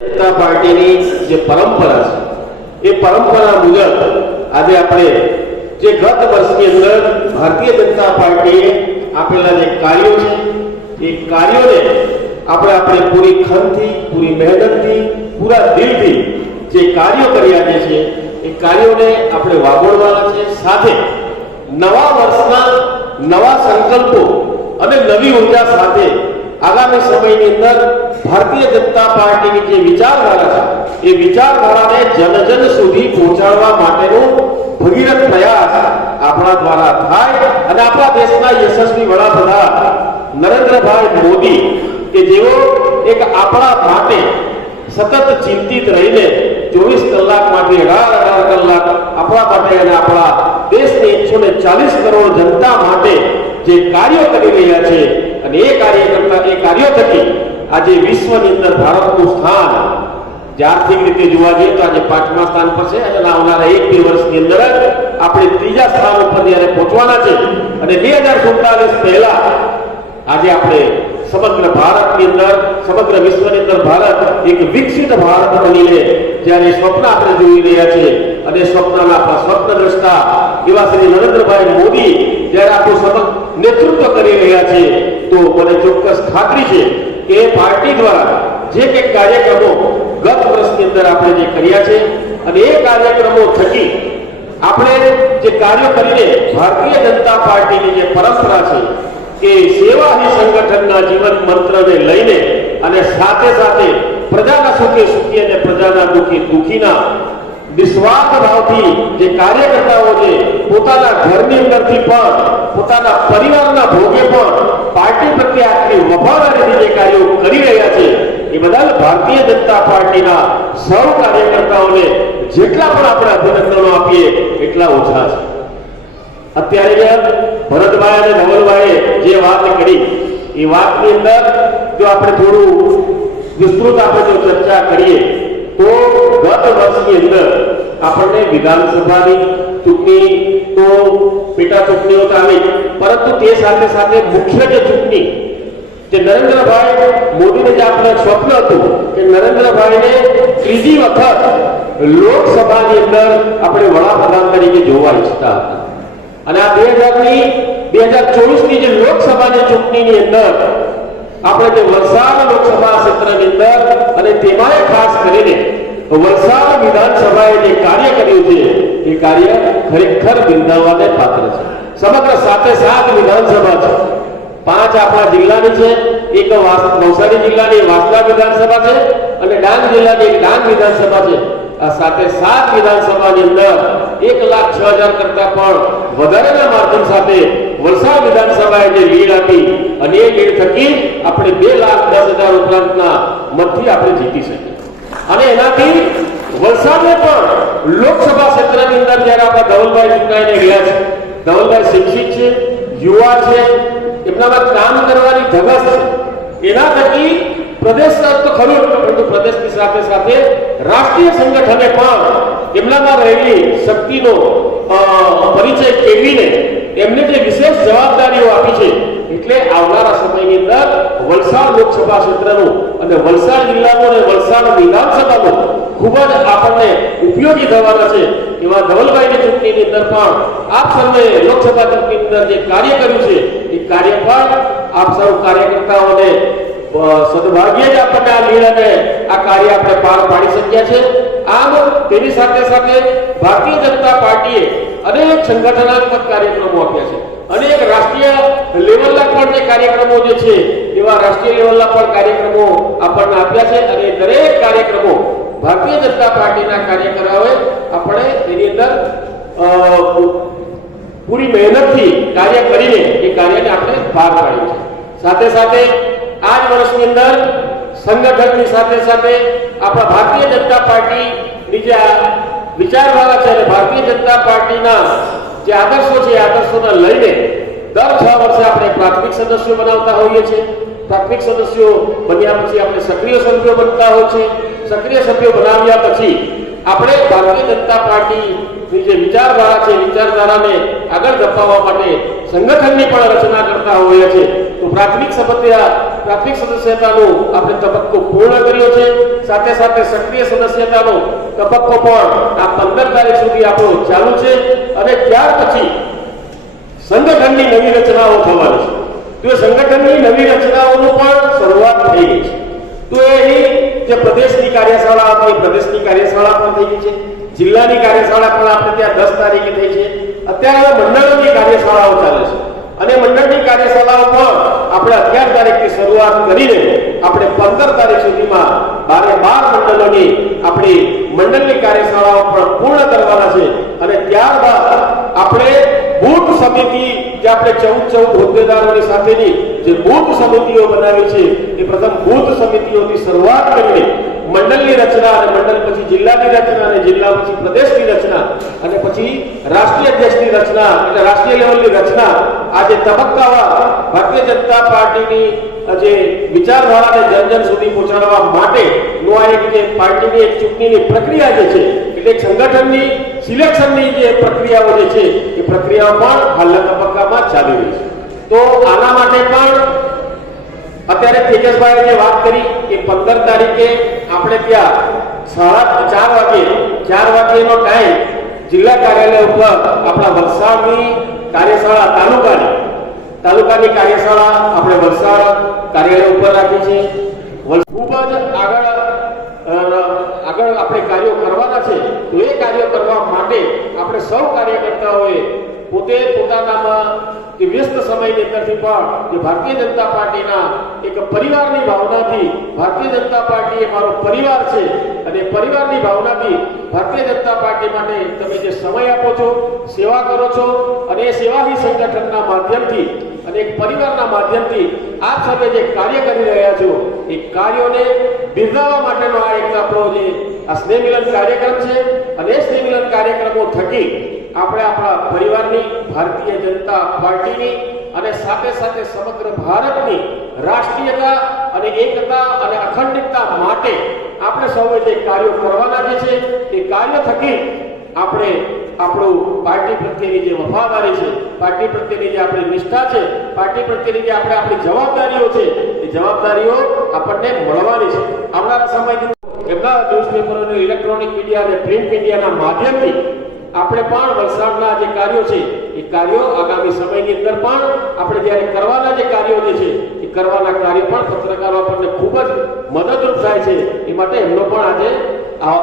જનતા પાર્ટીની જે પરંપરા છે એ પરંપરા મુજબ આજે આપણે જે ગત વર્ષની અંદર ભારતીય જનતા પાર્ટીએ આપેલા જે કાર્યો છે એ કાર્યોને આપણે પૂરી ખંતથી, પૂરી મહેનતથી, પૂરા દિલથી જે કાર્યો કર્યા છે એ કાર્યોને આપણે વાગોળવાના છે. સાથે નવા વર્ષના નવા સંકલ્પો અને નવી ઉર્જા સાથે આગામી સમયની અંદર ભારતીય જનતા પાર્ટીની જે વિચારધારા છે એ વિચારધારાને જન સુધી પહોંચાડવા માટેનો ભગીરથ પ્રયાસ આપણા દ્વારા થાય અને આપણા દેશના યશસ્વી વડાપ્રધાન નરેન્દ્રભાઈ મોદી કે જેઓ એક આપણા માટે સતત ચિંતિત રહીને 24 કલાકમાંથી 18 કલાક આપણા માટે અને આપણા દેશની 140 કરોડ જનતા માટે જે કાર્યો કરી રહ્યા છે અને એ કાર્યો થકી આજે વિશ્વની અંદર ભારતનું સ્થાન જે આર્થિક રીતે જોવા જઈએ તો આજે 5મા સ્થાન પર છે અને આવનારા 1-2 વર્ષની અંદર આપણે 3જા સ્થાન ઉપર જ્યારે પહોંચવાના છે અને 2047 પહેલા આજે આપણે સમગ્ર ભારતની અંદર, સમગ્ર વિશ્વની અંદર ભારત એક વિકસિત ભારત બનીને જ્યારે સ્વપ્ન આપણે જોઈ રહ્યા છે અને સ્વપ્નના આપણા સ્વપ્નદ્રષ્ટા એવા શ્રી નરેન્દ્રભાઈ મોદી જ્યારે આપણું નેતૃત્વ કરી રહ્યા છે તો મને ચોક્કસ ખાતરી છે કે એ પાર્ટી દ્વારા જે કંઈક કાર્યક્રમો ગત વર્ષની અંદર આપણે જે કર્યા છે અને એ કાર્યક્રમો થકી આપણે જે કાર્યો કરીને ભારતીય જનતા પાર્ટીની જે પરંપરા છે કે સેવા હી સંગઠનના જીવન મંત્રને લઈને અને સાથે સાથે પ્રજાના સુખે સુખી અને પ્રજાના દુઃખી દુઃખીના નિસ્વાર્થ ભાવથી જે કાર્યકર્તાઓ છે પોતાના ઘરની અંદરથી પણ પોતાના પરિવારના ભોગે પણ પાર્ટી પ્રત્યે આટલી વફાદારીથી જે કાર્યો કરી રહ્યા છે એ બદલ ભારતીય જનતા પાર્ટીના સૌ કાર્યકર્તાઓને જેટલા પણ આપણે અભિનંદનો આપીએ એટલા ઓછા છે. અત્યારે ભરતભાઈ અને ધવલભાઈએ જે વાત કરી એ વાતની અંદર જો આપણે થોડું વિસ્તૃત આપણે જો ચર્ચા કરીએ તો ગત વર્ષની અંદર આપણને વિધાનસભાની ચૂંટણી તો પેટા ચૂંટણીઓ તો આવી, પરંતુ તે સાથે સાથે મુખ્ય જે ચૂંટણી જે નરેન્દ્રભાઈ મોદીને જે આપણે સ્વપ્ન હતું કે નરેન્દ્રભાઈને ત્રીજી વખત લોકસભાની અંદર આપણે વડાપ્રધાન તરીકે જોવા ઈચ્છતા હતા અને આ 2024ની જે લોકસભાની ચૂંટણીની અંદર આપણે જે વલસાડ લોકસભા ક્ષેત્રની અંદર અને તેમાંય ખાસ કરીને વલસાડ વિધાનસભાએ જે કાર્ય કર્યું છે એ કાર્ય ખરેખર બિરદાવવાને પાત્ર છે. સમગ્ર 7 વિધાનસભા છે, 5 આપણા જિલ્લાની છે, એક નવસારી જિલ્લાની વાસદા વિધાનસભા છે અને ડાંગ જિલ્લાની એક ડાંગ વિધાનસભા છે. આ 7 વિધાનસભાની અંદર 1,06,000 કરતા પણ વધારેના માર્જિન સાથે વલસાડ વિધાનસભાએ જે લીડ આપી અને એ લીડ થકી આપણે 2,10,000 ઉપરાંતના મતથી આપણે જીતી શકીએ અને એનાથી વલસાડને પણ લોકસભા ક્ષેત્રની અંદર જ્યારે આપણા ધવલભાઈ ચૂંટાઈને ગયા છે, ધવલભાઈ શિક્ષિત છે, યુવા છે, એમનામાં કામ કરવાની ધગસ છે, એના થકી પ્રદેશ તો ખરું પરંતુ પ્રદેશની સાથે સાથે રાષ્ટ્રીય સંગઠને પણ એમનામાં રહેલી શક્તિનો પરિચય કેળવીને એમને જે વિશેષ જવાબદારીઓ આપી છે એટલે આવનારા સમયની અંદર વલસાડ લોકસભા ક્ષેત્રનું અને વલસાડ જિલ્લાનું અને વલસાડ વિધાનસભાનું ખૂબ જ આપણને ઉપયોગી થવાના છે. એવા ધવલભાઈની ચૂંટણીની અંદર પણ આપ સૌએ લોકસભા ચૂંટણીની અંદર જે કાર્ય કર્યું છે એ કાર્ય પણ આપ સૌ કાર્યકર્તાઓને સદભાગ્ય જ આપણને આ લીડ અને આ કાર્ય આપણે પાર પાડી શક્યા છે. આમ તેની સાથે સાથે ભારતીય જનતા પાર્ટીએ અનેક સંગઠનાત્મક કાર્યક્રમો આપ્યા છે, અનેક રાષ્ટ્રીય લેવલના પણ જે કાર્યક્રમો જે છે એવા રાષ્ટ્રીય લેવલના પણ કાર્યક્રમો આપણને આપ્યા છે અને દરેક કાર્યક્રમો ભારતીય જનતા પાર્ટીના કાર્યકરોએ આપણે એની અંદર પૂરી મહેનતથી કાર્ય કરીને એ કાર્યને આપણે પાર પાડ્યું છે. સાથે સાથે આ જ વર્ષની અંદર સંગઠનની સાથે સાથે આપણા ભારતીય જનતા પાર્ટીની જે વિચારધારા છે અને ભારતીય જનતા પાર્ટીના જે આદર્શો છે એ આદર્શોને લઈને દર 6 વર્ષે આપણે પ્રાથમિક સદસ્યો બનાવતા હોઈએ છીએ. પ્રાથમિક સદસ્યો બન્યા પછી આપણે સક્રિય સભ્યો બનતા હોય છે. સક્રિય સભ્યો બનાવ્યા પછી આપણે ભારતીય જનતા પાર્ટીની જે વિચારધારા છે વિચારધારાને આગળ ધપાવવા માટે સંગઠનની પણ રચના કરતા હોઈએ છીએ. તો પ્રાથમિક સભ્યતા પ્રાથમિક સદસ્યતાનો આપણે તબક્કો પૂર્ણ કર્યો છે. સાથે સાથે સક્રિય સદસ્યતાનો તબક્કો પણ આ 15 તારીખ સુધી આપણો ચાલુ છે અને ત્યાર પછી સંગઠનની નવી રચનાઓ થવાની છે. તો એ સંગઠનની નવી રચનાઓનું પણ શરૂઆત થઈ ગઈ છે. તો એની જે પ્રદેશની કાર્યશાળા હતી એ પ્રદેશની કાર્યશાળા પણ થઈ ગઈ છે. જિલ્લાની કાર્યશાળા પણ આપણે ત્યાં 10 તારીખે થઈ છે. અત્યારે મંડળોની કાર્યશાળાઓ ચાલે છે અને મંડળની કાર્યશાળાઓ પણ આપણે 11 તારીખથી શરૂઆત કરીને આપણે 15 તારીખ સુધીમાં 12 મંડળોની આપણી મંડળની કાર્યશાળાઓ પણ પૂર્ણ કરવાના છે. અને ત્યારબાદ આપણે બૂથ સમિતિ જે આપણે 14 હોદ્દેદારોની સાથેની જે બૂથ સમિતિઓ બનાવી છે એ પ્રથમ બૂથ સમિતિઓથી શરૂઆત કરીને મંડળની રચના અને મંડળ પછી જિલ્લાની રચના અને જિલ્લા પછી પ્રદેશની રચના અને પછી રાષ્ટ્રીય અધ્યક્ષની રચના એટલે રાષ્ટ્રીય લેવલની રચના આ જે તબક્કાવાર ભારતીય જનતા પાર્ટીની જે વિચારધારાને જન સુધી પહોંચાડવા માટેનું આ એક જે પાર્ટીની એક ચૂંટણીની પ્રક્રિયા જે છે એટલે એક સંગઠનની સિલેક્શનની જે પ્રક્રિયાઓ જે છે એ પ્રક્રિયાઓ પણ હાલના તબક્કામાં ચાલી રહી છે. તો આના માટે પણ અત્યારે તેજસભાઈએ જે વાત કરી કે 15 તારીખે આપણે ત્યાં 4:30 વાગ્યેનો ટાઈમ જિલ્લા કાર્યાલય ઉપર આપણા વલસાડની કાર્યશાળા તાલુકાની કાર્યશાળા આપણે વલસાડ કાર્યાલય ઉપર રાખી છે. ખૂબ જ આગળ આપણે કાર્યો કરવાના છે. તો એ કાર્યો કરવા માટે આપણે સૌ કાર્યકર્તાઓએ પોતે પોતાનામાં કે વ્યસ્ત સમયની અંદરથી પણ જે ભારતીય જનતા પાર્ટીના એક પરિવારની ભાવનાથી ભારતીય જનતા પાર્ટી એ મારો પરિવાર છે અને પરિવારની ભાવનાથી ભારતીય જનતા પાર્ટી માટે તમે જે સમય આપો છો, સેવા કરો છો અને એ સેવાહી સંગઠનના માધ્યમથી અને એક પરિવારના માધ્યમથી આપ સૌએ જે કાર્ય કરી રહ્યા છો એ કાર્યોને બિરદાવવા માટેનો આ એક આપણો જે આ સ્નેહ મિલન કાર્યક્રમ છે અને એ સ્નેહ મિલન કાર્યક્રમો થકી આપણે આપણા પરિવારની ભારતીય જનતા પાર્ટીની અને સાથે સાથે સમગ્ર ભારતની રાષ્ટ્રીયતા અને એકતા અને અખંડિતતા માટે આપણે સૌએ જે કાર્યો કરવાના છે એ કાર્ય થકી આપણે આપણું પાર્ટી પ્રત્યેની જે વફાદારી છે, પાર્ટી પ્રત્યેની જે આપણી નિષ્ઠા છે, પાર્ટી પ્રત્યેની જે આપણી જવાબદારીઓ છે એ જવાબદારીઓ આપણને મળવાની છે. આવનારા સમયની એમના ન્યૂઝપેપરો અને ઇલેક્ટ્રોનિક મીડિયા અને પ્રિન્ટ મીડિયાના માધ્યમથી આપણે પણ વલસાડના જે કાર્યો છે એ કાર્યો આગામી સમયની અંદર પણ આપણે જ્યારે કરવાના જે કાર્યો જે છે એ કરવાના કાર્યો પણ પત્રકારો આપણને ખૂબ જ મદદરૂપ થાય છે. એ માટે એમનો પણ આજે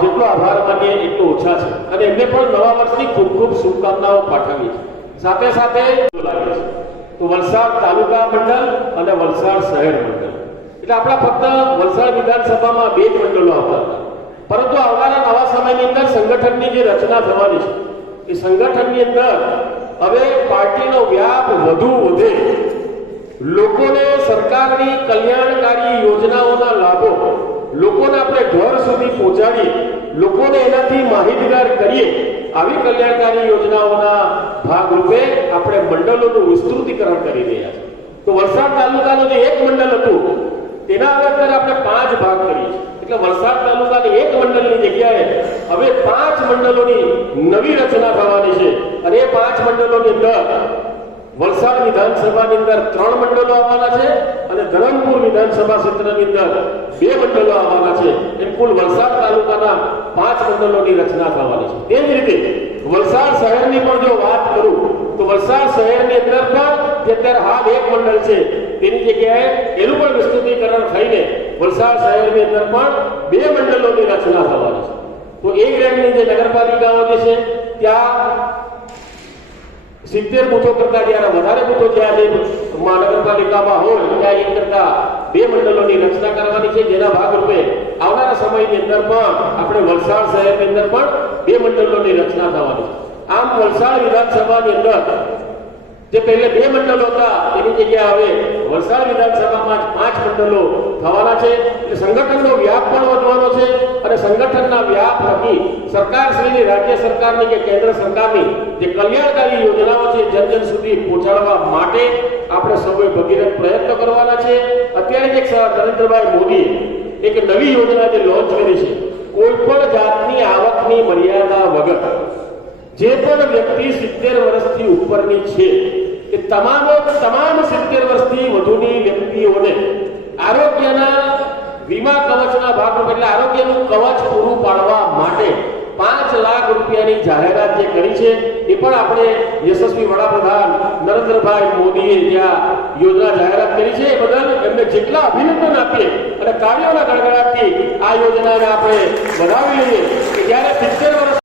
જેટલો આભાર માનીએ એટલો ઓછા છે અને એમને પણ નવા વર્ષની ખૂબ ખૂબ શુભકામનાઓ પાઠવી છે. સાથે સાથે લાગે છે તો વલસાડ તાલુકા મંડળ અને વલસાડ શહેર મંડળ એટલે આપણા ફક્ત વલસાડ વિધાનસભામાં 2 જ મંડળો આવતા હતા. પરંતુ આવનારા નવા સમયની અંદર સંગઠનની જે રચના થવાની છે એ સંગઠનની અંદર હવે પાર્ટીનો વ્યાપ વધુ વધે, લોકોને સરકારની કલ્યાણકારી યોજનાઓના લાભો લોકોને આપણે ઘર સુધી પહોંચાડીએ, લોકોને એનાથી માહિતગાર કરીએ, આવી કલ્યાણકારી યોજનાઓના ભાગરૂપે આપણે મંડળોનું વિસ્તૃતીકરણ કરી રહ્યા છીએ. તો વલસાડ તાલુકાનું જે એક મંડળ હતું તેના અંદર આપણે 5 ભાગ કરીએ છીએ. એટલે વલસાડ તાલુકાની એક મંડળની જગ્યાએ હવે 5 મંડળોની નવી રચના થવાની છે અને એ 5 મંડળોની અંદર વલસાડ વિધાનસભાની અંદર 3 મંડળો આવવાના છે અને ધરમપુર વિધાનસભા ક્ષેત્રની અંદર 2 મંડળો આવવાના છે. એમ કુલ વલસાડ તાલુકાના 5 મંડળોની રચના થવાની છે. તે જ રીતે વલસાડ શહેરની પણ જો વાત કરું તો વલસાડ શહેરની અંદર પણ જે અત્યારે હાલ એક મંડળ છે તેની જગ્યાએ એનું પણ વિસ્તૃતીકરણ થઈને વલસાડ શહેરની અંદર પણ 2 મંડળોની રચના થવાની છે. તો એ ગ્રેડની જે નગરપાલિકાઓ જે છે ત્યાં 70 બૂથો કરતા જ્યારે વધારે બૂથો જ્યાં જે મહાનગરપાલિકામાં હોય ત્યાં એક કરતા 2 મંડળોની રચના કરવાની છે. જેના ભાગરૂપે આવનારા સમયની અંદર પણ આપણે વલસાડ શહેરની અંદર પણ 2 મંડળોની રચના થવાની છે. આમ વલસાડ વિધાનસભાની અંદર જે પહેલે 2 મંડળો હતા એની જગ્યાએ હવે વલસાડ વિધાનસભામાં 5 મંડળો થવાના છે. એટલે સંગઠનનો વ્યાપ પણ વધવાનો છે અને સંગઠનના વ્યાપ થકી સરકારશ્રીની, રાજ્ય સરકારની કે કેન્દ્ર સરકારની જે કલ્યાણકારી યોજનાઓ છે જન સુધી પહોંચાડવા માટે આપણે સૌએ ભગીરથ પ્રયત્ન કરવાના છે. અત્યારે જ નરેન્દ્રભાઈ મોદીએ એક નવી યોજના જે લોન્ચ કરી છે, કોઈ પણ જાતની આવકની મર્યાદા વગર જે પણ વ્યક્તિ 70 વર્ષથી ઉપરની છે એ તમામ 70 વર્ષથી વધુની વ્યક્તિઓને આરોગ્યના વીમા કવચના ભાગરૂપે એટલે આરોગ્યનું કવચ પૂરું પાડવા માટે 5 લાખ રૂપિયાની જાહેરાત જે કરી છે એ પણ આપણે યશસ્વી વડાપ્રધાન નરેન્દ્રભાઈ મોદીએ જ્યાં યોજના જાહેરાત કરી છે એ બદલ એમને જેટલા અભિનંદન આપીએ અને કાર્યોના ગણગણાટથી આ યોજનાને આપણે વધાવી લઈએ કે જ્યારે 70 વર્ષ